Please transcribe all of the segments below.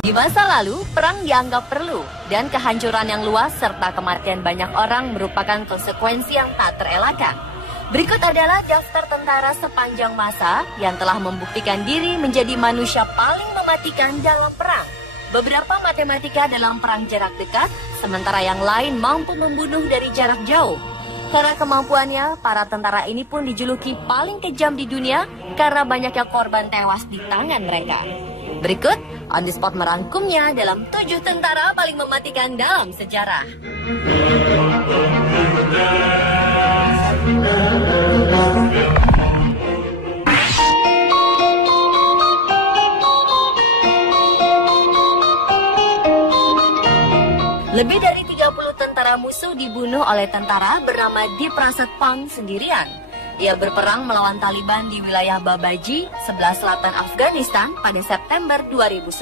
Di masa lalu, perang dianggap perlu, dan kehancuran yang luas serta kematian banyak orang merupakan konsekuensi yang tak terelakkan. Berikut adalah daftar tentara sepanjang masa yang telah membuktikan diri menjadi manusia paling mematikan dalam perang. Beberapa matematika dalam perang jarak dekat, sementara yang lain mampu membunuh dari jarak jauh. Karena kemampuannya, para tentara ini pun dijuluki paling kejam di dunia karena banyaknya korban tewas di tangan mereka. Berikut, On The Spot merangkumnya dalam 7 tentara paling mematikan dalam sejarah. Lebih dari 30 tentara musuh dibunuh oleh tentara bernama Deep Prasad Pang sendirian. Ia berperang melawan Taliban di wilayah Babaji, sebelah selatan Afghanistan pada September 2010.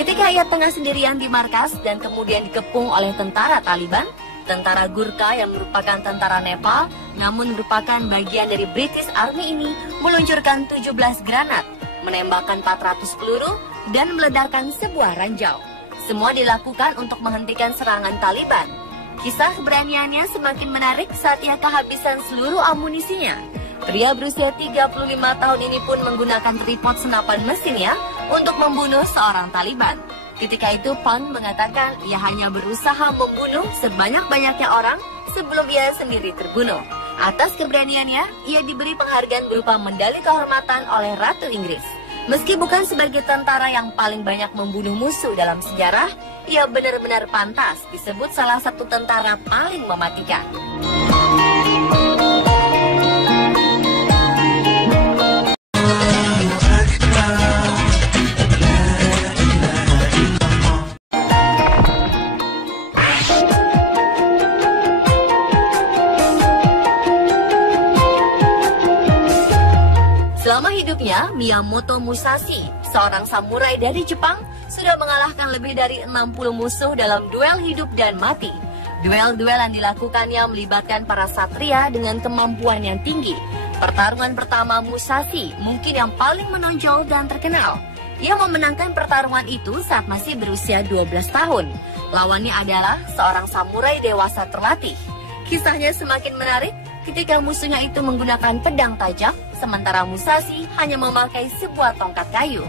Ketika ia tengah sendirian di markas dan kemudian dikepung oleh tentara Taliban, tentara Gurkha yang merupakan tentara Nepal, namun merupakan bagian dari British Army ini, meluncurkan 17 granat, menembakkan 400 peluru, dan meledakkan sebuah ranjau. Semua dilakukan untuk menghentikan serangan Taliban. Kisah keberaniannya semakin menarik saat ia kehabisan seluruh amunisinya. Pria berusia 35 tahun ini pun menggunakan tripod senapan mesinnya untuk membunuh seorang Taliban. Ketika itu Pang mengatakan ia hanya berusaha membunuh sebanyak-banyaknya orang sebelum ia sendiri terbunuh. Atas keberaniannya, ia diberi penghargaan berupa medali kehormatan oleh Ratu Inggris. Meski bukan sebagai tentara yang paling banyak membunuh musuh dalam sejarah, ia benar-benar pantas disebut salah satu tentara paling mematikan. Selama hidupnya, Miyamoto Musashi, seorang samurai dari Jepang, sudah mengalahkan lebih dari 60 musuh dalam duel hidup dan mati. Duel-duel yang dilakukannya melibatkan para satria dengan kemampuan yang tinggi. Pertarungan pertama Musashi mungkin yang paling menonjol dan terkenal. Ia memenangkan pertarungan itu saat masih berusia 12 tahun. Lawannya adalah seorang samurai dewasa terlatih. Kisahnya semakin menarik ketika musuhnya itu menggunakan pedang tajam, sementara Musashi hanya memakai sebuah tongkat kayu.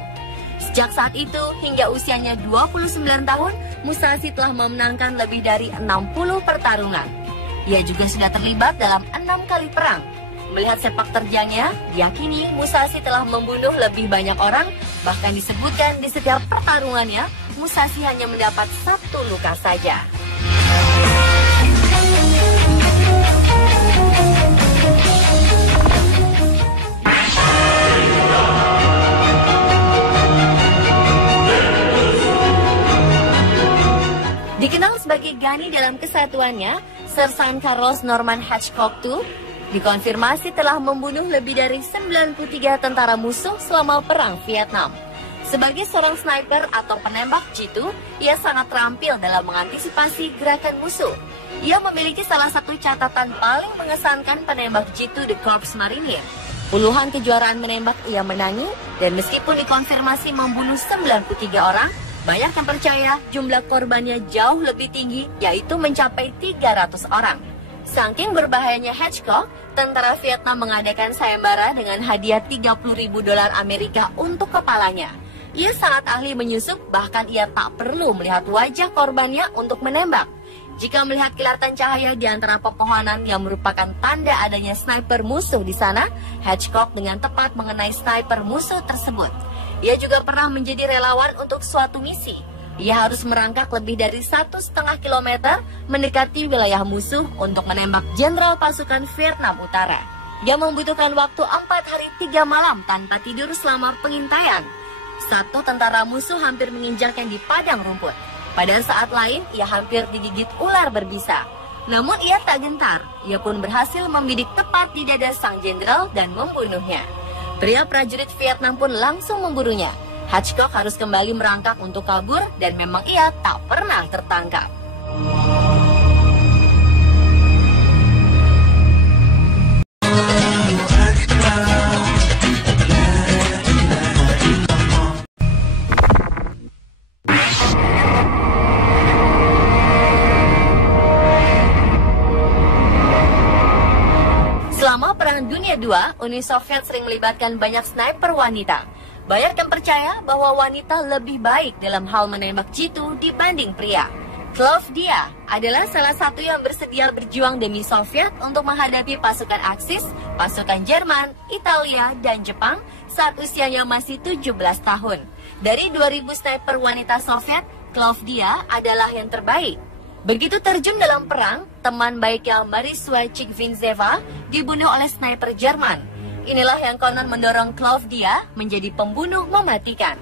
Sejak saat itu hingga usianya 29 tahun, Musashi telah memenangkan lebih dari 60 pertarungan. Ia juga sudah terlibat dalam 6 kali perang. Melihat sepak terjangnya, diyakini Musashi telah membunuh lebih banyak orang, bahkan disebutkan di setiap pertarungannya, Musashi hanya mendapat 1 luka saja. Dikenal sebagai Gani dalam kesatuannya, Sir San Carlos Norman Hatchcock II dikonfirmasi telah membunuh lebih dari 93 tentara musuh selama Perang Vietnam. Sebagai seorang sniper atau penembak jitu, ia sangat terampil dalam mengantisipasi gerakan musuh. Ia memiliki salah satu catatan paling mengesankan penembak jitu di Korps Marinir. Puluhan kejuaraan menembak ia menangi, dan meskipun dikonfirmasi membunuh 93 orang, banyak yang percaya jumlah korbannya jauh lebih tinggi, yaitu mencapai 300 orang. Saking berbahayanya Hatchcock, tentara Vietnam mengadakan sayembara dengan hadiah $30.000 Amerika untuk kepalanya. Ia sangat ahli menyusup, bahkan ia tak perlu melihat wajah korbannya untuk menembak. Jika melihat kilatan cahaya di antara pepohonan yang merupakan tanda adanya sniper musuh di sana, Hatchcock dengan tepat mengenai sniper musuh tersebut. Ia juga pernah menjadi relawan untuk suatu misi. Ia harus merangkak lebih dari 1,5 kilometer mendekati wilayah musuh untuk menembak jenderal pasukan Vietnam Utara. Dia membutuhkan waktu 4 hari 3 malam tanpa tidur selama pengintaian. Satu tentara musuh hampir menginjaknya di padang rumput. Pada saat lain, ia hampir digigit ular berbisa. Namun ia tak gentar. Ia pun berhasil membidik tepat di dada sang jenderal dan membunuhnya. Pria prajurit Vietnam pun langsung memburunya. Hatchcock harus kembali merangkak untuk kabur dan memang ia tak pernah tertangkap. II, Uni Soviet sering melibatkan banyak sniper wanita. Banyak yang percaya bahwa wanita lebih baik dalam hal menembak jitu dibanding pria. Klavdia adalah salah satu yang bersedia berjuang demi Soviet untuk menghadapi pasukan Aksis, pasukan Jerman, Italia, dan Jepang saat usianya masih 17 tahun. Dari 2000 sniper wanita Soviet, Klavdia adalah yang terbaik. Begitu terjun dalam perang, teman baiknya Marisua Chikvintseva dibunuh oleh sniper Jerman. Inilah yang konon mendorong Klavdia menjadi pembunuh mematikan.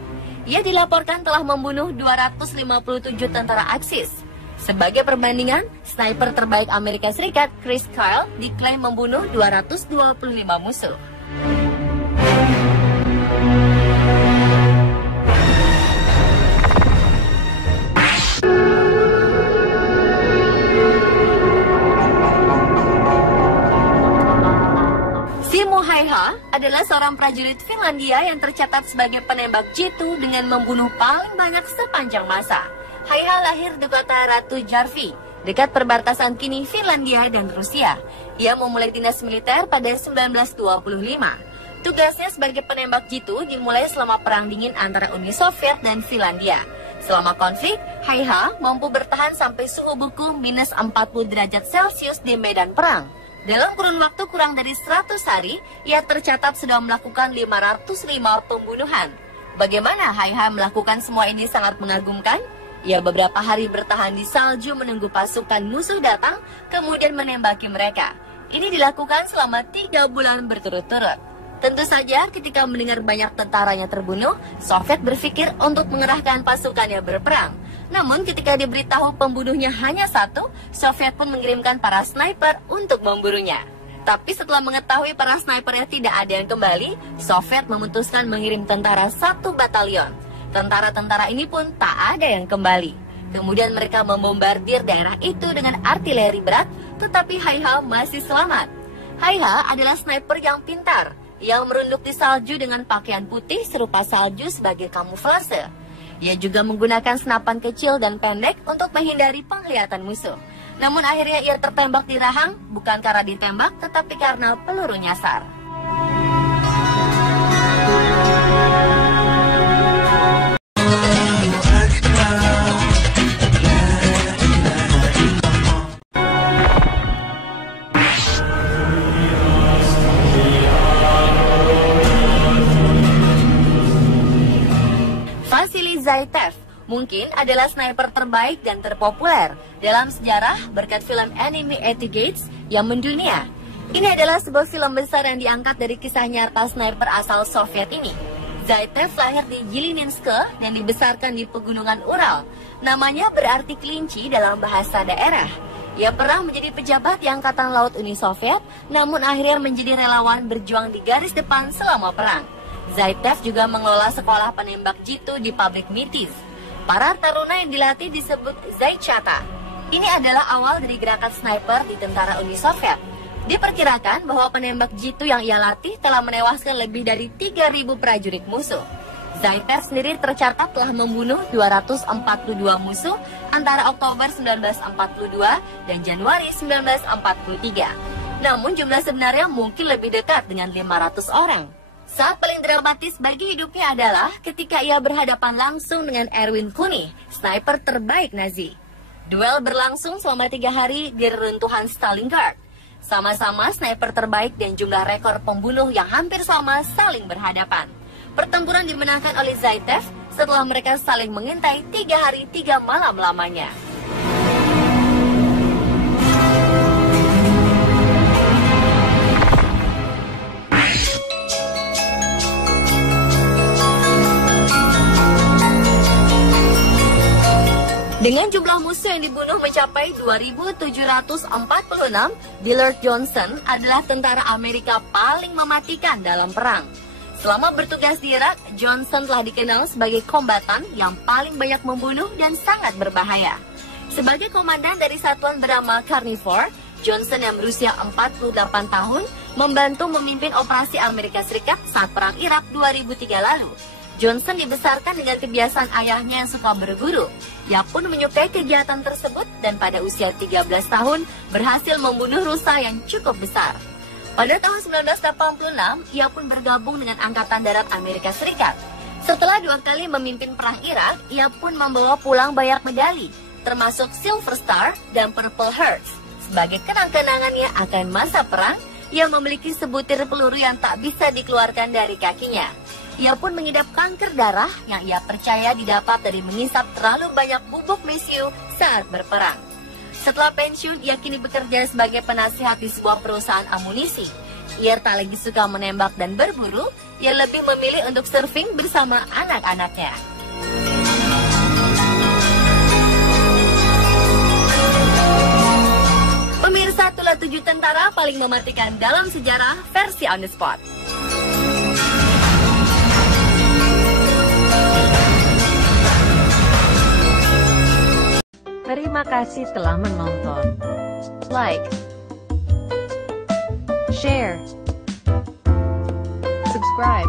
Ia dilaporkan telah membunuh 257 tentara Aksis. Sebagai perbandingan, sniper terbaik Amerika Serikat, Chris Kyle, diklaim membunuh 225 musuh. Simo Häyhä adalah seorang prajurit Finlandia yang tercatat sebagai penembak jitu dengan membunuh paling banyak sepanjang masa. Häyhä lahir di kota Ratu Järvi, dekat perbatasan kini Finlandia dan Rusia. Ia memulai dinas militer pada 1925. Tugasnya sebagai penembak jitu dimulai selama Perang Dingin antara Uni Soviet dan Finlandia. Selama konflik, Häyhä mampu bertahan sampai suhu beku minus 40 derajat Celcius di medan perang. Dalam kurun waktu kurang dari 100 hari, ia tercatat sudah melakukan 505 pembunuhan. Bagaimana Häyhä melakukan semua ini sangat mengagumkan? Ia beberapa hari bertahan di salju menunggu pasukan musuh datang, kemudian menembaki mereka. Ini dilakukan selama 3 bulan berturut-turut. Tentu saja ketika mendengar banyak tentaranya terbunuh, Soviet berpikir untuk mengerahkan pasukannya berperang. Namun ketika diberitahu pembunuhnya hanya satu, Soviet pun mengirimkan para sniper untuk memburunya. Tapi setelah mengetahui para snipernya tidak ada yang kembali, Soviet memutuskan mengirim tentara 1 batalion. Tentara-tentara ini pun tak ada yang kembali. Kemudian mereka membombardir daerah itu dengan artileri berat, tetapi Häyhä masih selamat. Häyhä adalah sniper yang pintar, yang merunduk di salju dengan pakaian putih serupa salju sebagai kamuflase. Ia juga menggunakan senapan kecil dan pendek untuk menghindari penglihatan musuh. Namun akhirnya ia tertembak di rahang, bukan karena ditembak, tetapi karena peluru nyasar. Vasily Zaitsev mungkin adalah sniper terbaik dan terpopuler dalam sejarah berkat film Enemy at the Gates yang mendunia. Ini adalah sebuah film besar yang diangkat dari kisah nyata sniper asal Soviet ini. Zaitsev lahir di Jilininsk dan dibesarkan di pegunungan Ural. Namanya berarti kelinci dalam bahasa daerah. Ia pernah menjadi pejabat di Angkatan Laut Uni Soviet, namun akhirnya menjadi relawan berjuang di garis depan selama perang. Zaitsev juga mengelola sekolah penembak jitu di pabrik Mitis. Para taruna yang dilatih disebut Zaychata. Ini adalah awal dari gerakan sniper di tentara Uni Soviet. Diperkirakan bahwa penembak jitu yang ia latih telah menewaskan lebih dari 3.000 prajurit musuh. Zaitsev sendiri tercatat telah membunuh 242 musuh antara Oktober 1942 dan Januari 1943. Namun jumlah sebenarnya mungkin lebih dekat dengan 500 orang. Saat paling dramatis bagi hidupnya adalah ketika ia berhadapan langsung dengan Erwin Kuni, sniper terbaik Nazi. Duel berlangsung selama 3 hari di reruntuhan Stalingrad. Sama-sama sniper terbaik dan jumlah rekor pembunuh yang hampir sama saling berhadapan. Pertempuran dimenangkan oleh Zaitsev setelah mereka saling mengintai 3 hari 3 malam lamanya. Dengan jumlah musuh yang dibunuh mencapai 2.746, Dillard Johnson adalah tentara Amerika paling mematikan dalam perang. Selama bertugas di Irak, Johnson telah dikenal sebagai kombatan yang paling banyak membunuh dan sangat berbahaya. Sebagai komandan dari satuan bernama Carnivore, Johnson yang berusia 48 tahun membantu memimpin operasi Amerika Serikat saat Perang Irak 2003 lalu. Johnson dibesarkan dengan kebiasaan ayahnya yang suka berguru. Ia pun menyukai kegiatan tersebut dan pada usia 13 tahun berhasil membunuh rusa yang cukup besar. Pada tahun 1986, ia pun bergabung dengan Angkatan Darat Amerika Serikat. Setelah 2 kali memimpin Perang Irak, ia pun membawa pulang banyak medali, termasuk Silver Star dan Purple Hearts. Sebagai kenang-kenangannya akan masa perang, ia memiliki sebutir peluru yang tak bisa dikeluarkan dari kakinya. Ia pun mengidap kanker darah yang ia percaya didapat dari mengisap terlalu banyak bubuk mesiu saat berperang. Setelah pensiun, ia kini bekerja sebagai penasihat di sebuah perusahaan amunisi. Ia tak lagi suka menembak dan berburu, ia lebih memilih untuk surfing bersama anak-anaknya. Pemirsa, itulah 7 tentara paling mematikan dalam sejarah versi On The Spot. Terima kasih telah menonton. Like, share, subscribe.